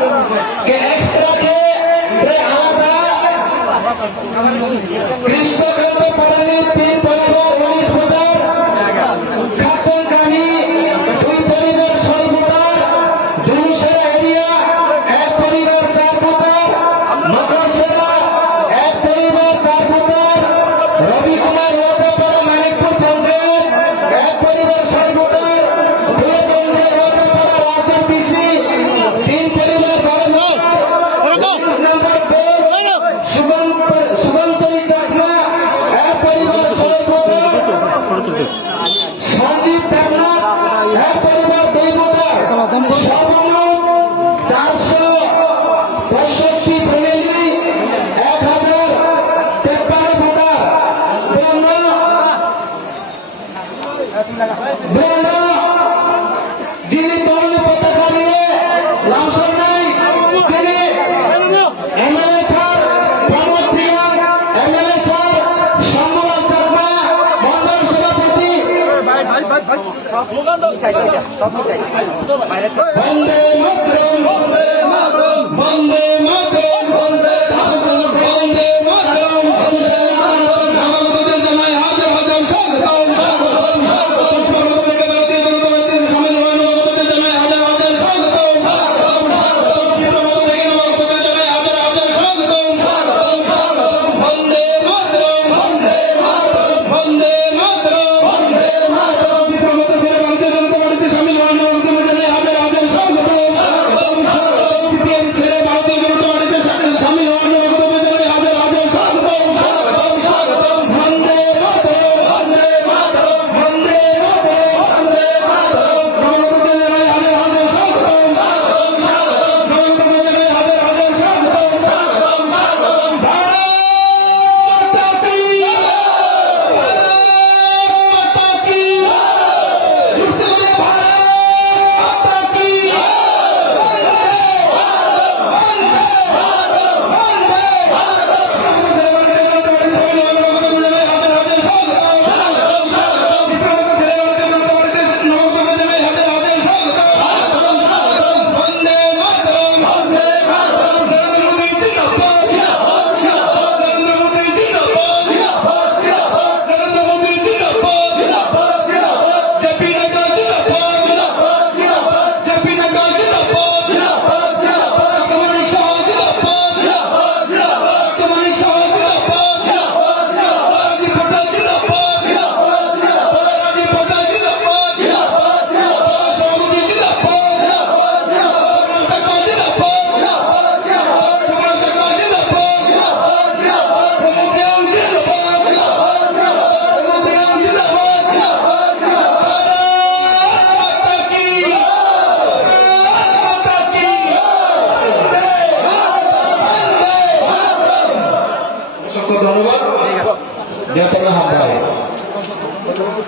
que extra que reata Cristo Grande Parani 3 পরিবার 19 voter Khatun কানি 2 পরিবার 6 ভোটার দুরুসেরা এরিয়া 1 পরিবার 4 ভোটার মকরসেরা 1 পরিবার 4 ভোটার রবি কুমার ওয়াজাপাড়া মানিকপুর পঞ্চায়েত 1 পরিবার 6 ভোটার দুরজনজে ওয়াজাপাড়া রাজপুর পিসি 3 পরিবার 12 ভোটার সুগন্তরী চাকমা 1 পরিবার 16 ভোটার সঞ্জিত দেবনাথ 1 পরিবার 2 ভোটার সর্বমোট 465 ফ্যামিলি 1053 ভোটার যিনি তরুণী পতাকা নিয়ে লামসর নাই তিনি MLA sir Pramod Singh MLA sir Shambhulal Chakma Mandal সভাপতি বন্দে মাতরম বন্দে মাতরম বন্দে মাতরম বন্দে মাতরম বন্দে মাতরম বন্দে মাতরম আমাদের জানাই হাজার হাজার স্বাগত ধন্যবাদ।